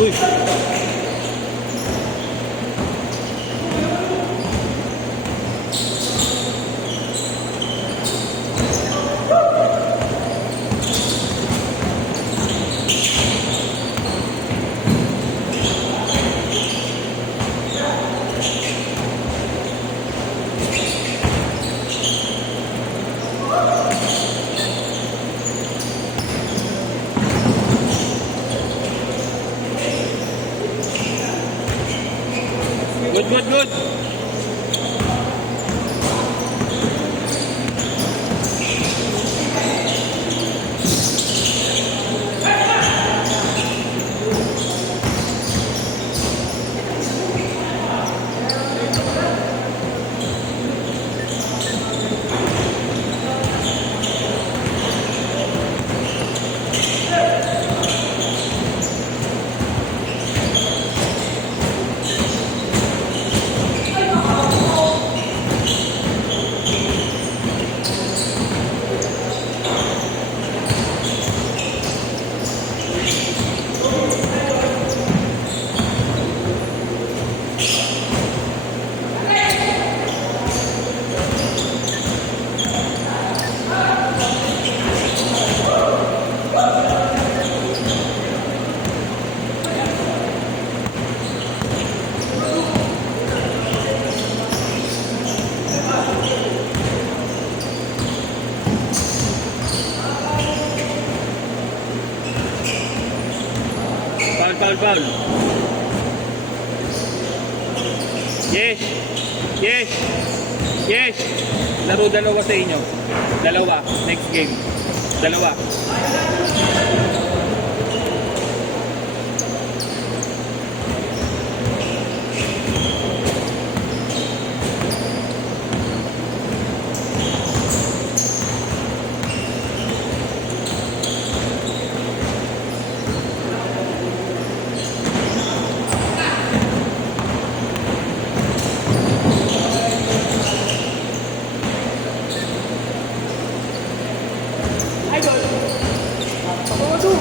Uy! Good, good, good. Foul, foul. Yes. Yes. Yes. Laro dalawa sa inyo. Dalawa. Next game. Dalawa. Todo.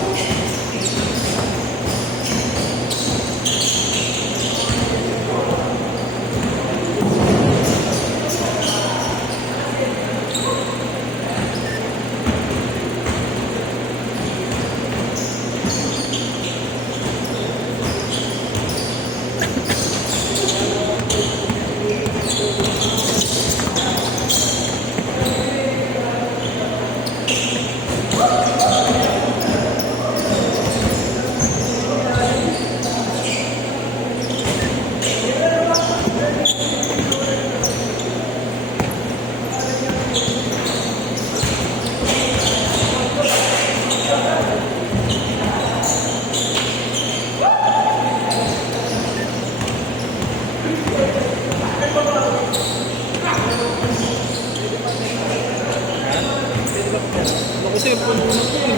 sir, puno na po eh.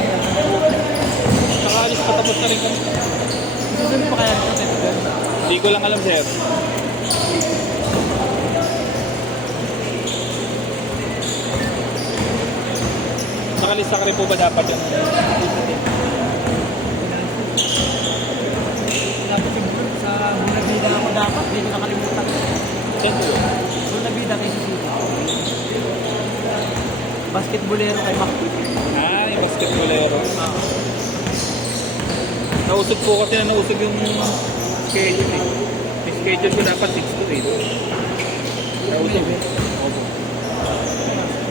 Nakaalis patapos na rin kami. Susunod pa kaya ito, sir? Hindi ko lang alam, sir. Nakalista ka rin po ba dapat yun? Dapat siguro sa Bunabida ako dapat, hindi ko nakalimutan. Saan po yun? Bunabida kay Susuka. Basketballero kay Mac. Ah, yung basketballero. Nausog po kasi na nausog yung schedule eh. Yung schedule ko dapat 6 to 8. Nausog eh. Opo.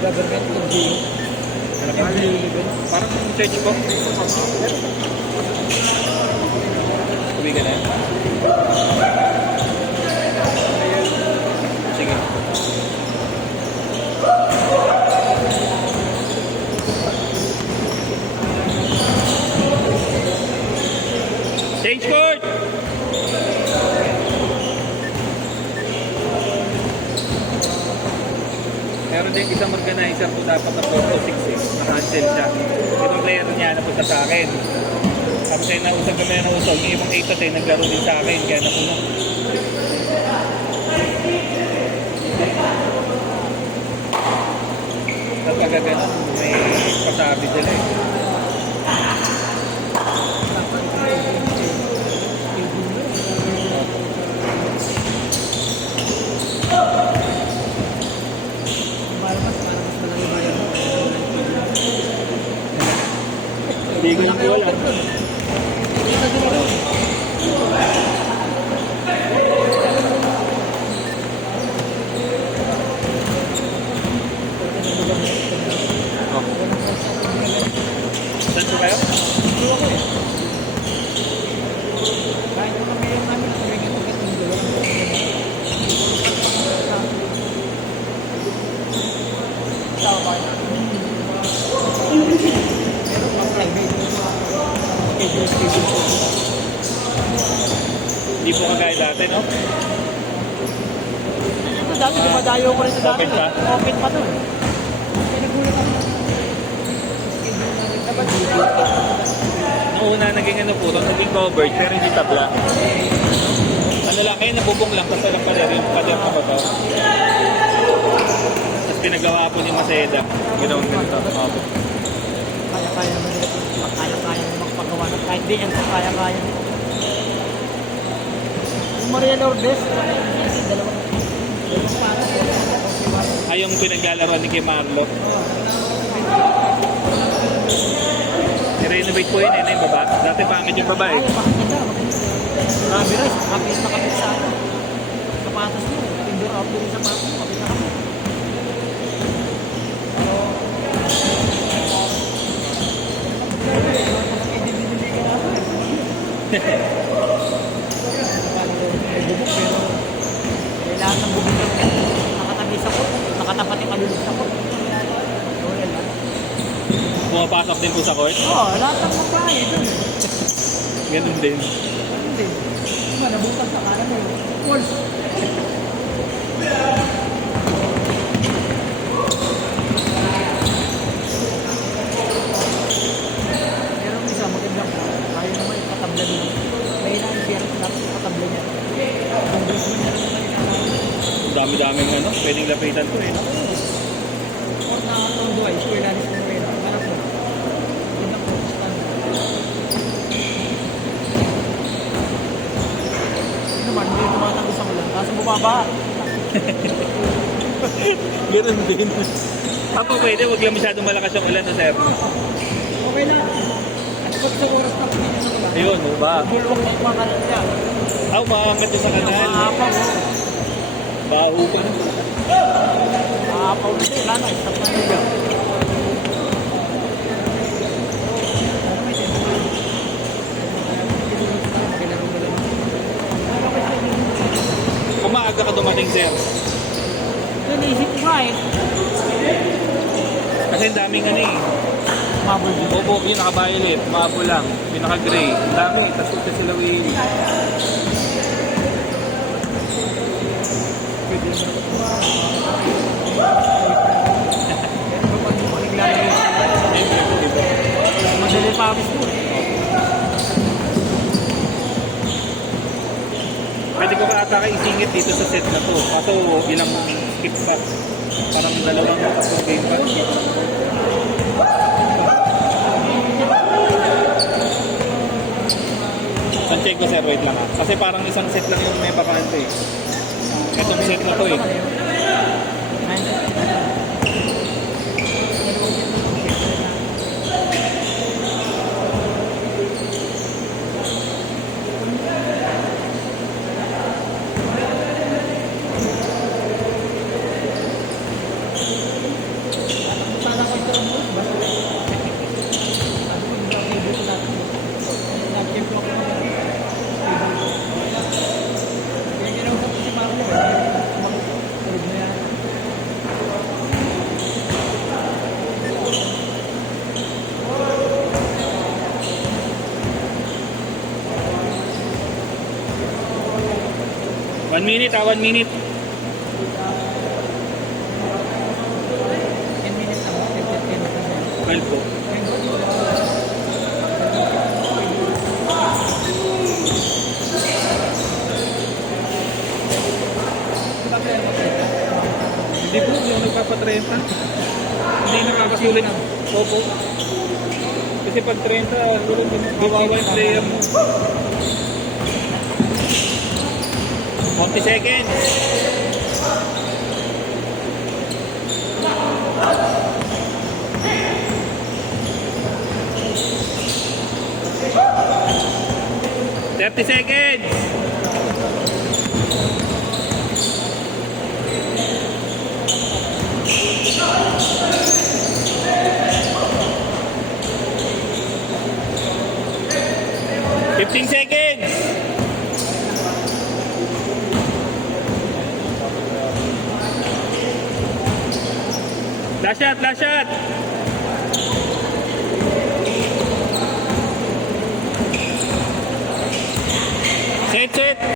Government of Gio. Parang church po. Uwi ka na. Sige. Change court! Meron din isang organizer po dapat na 4-6 eh. Na-cancel siya. Yung player niya napunta sa akin. Tapos ay nausag kami na nausag. Yung ibang 8-10 naglaro din sa akin. Kaya napunan. Tapos agad ganun, may pasabi sila eh. Hindi ko lang po alam. Saan po kayo? Kahit kung kami yung namin, sabihin ito kahit yung dalawa. Tama ba yun? Meron pang private. Schedule. Hindi po kagaya dati, no? Ito dati, dumadayo ko rin sa dati. Open pa? Open pa to. Kaya nagulat ako. Dapat dito. Noong una naging ano po, naging covered, pero hindi tabla. Ano lang, kayo nabubong lang, kasi lang pader, yung pader na ba to? Tapos pinagawa po ni Maseda. Ginawang ganito. Opo. Kaya-kaya naman nila. Kaya-kaya naman magpagawa ng kahit di yan, kaya-kaya nila. Yung Maria Lourdes, dalawang para. Ay, yung pinaglalaroan ni Kim Marlo. I-renovate po yun, yung baba. Dati pangit yung baba eh. Ay, bakit nila? Grabe rin, kapit na kapit sa ano. Sapatos mo, indoor outdoor yung sapatos mo, kapit na kapit. May bubuk pero lahat ng bubuk nakatabi sa kot, nakatapat yung kalulog sa kot. Pumapasok din po sa court. Oo, lahat ng magbahay doon. Ganun din. Hindi. Diba, nabutas sa kanan mo. False. Pero isa maganda po. Ayaw naman ipatabla nila. May na-impir natin ipatabla niya. Congressman na naman kayo na. Ang dami-daming ano, pwedeng lapitan to eh. No? Or na tondo ay eskwelanis mo rin. Hanap mo. Ganda po. Stand. Yun naman, hindi tumatagos sa ulan. Kaso bumaba. Ganun din. Apo pwede, wag lang masyadong malakas yung ulan, no, sir? Okay na. At pag sa oras na pinito sa ulan. Ayun, ba? Bulwak na kumakalat niya. Aw, maangat to sa kanal. Maapaw. Baho pa. Maapaw na din. Wala na. Stop na nila. Kung maaga ka dumating, sir. Naisip ko nga eh. Kasi ang daming ano eh. Mabul din. Opo, yung naka-violet, mabo lang. Yung naka-gray. Ang dami, tapos ito sila wili. Pwede na. Pero pag naglalaro Siyempre, nakakaisingit dito sa set na to. Kaso ilang skip pa. Parang dalawang tatlong game pa. Check ko sir, wait lang ha. Kasi parang isang set lang yung may bakante eh. Itong set na to eh. One minute. 10 minutes ako, 10 12 po. Hindi po, yung nagpapatrenta. Hindi nakakasulit. Opo. Kasi pag 30, gawawa yung player mo. 40 seconds. Thirty seconds. Fifteen seconds. Last shot, last shot.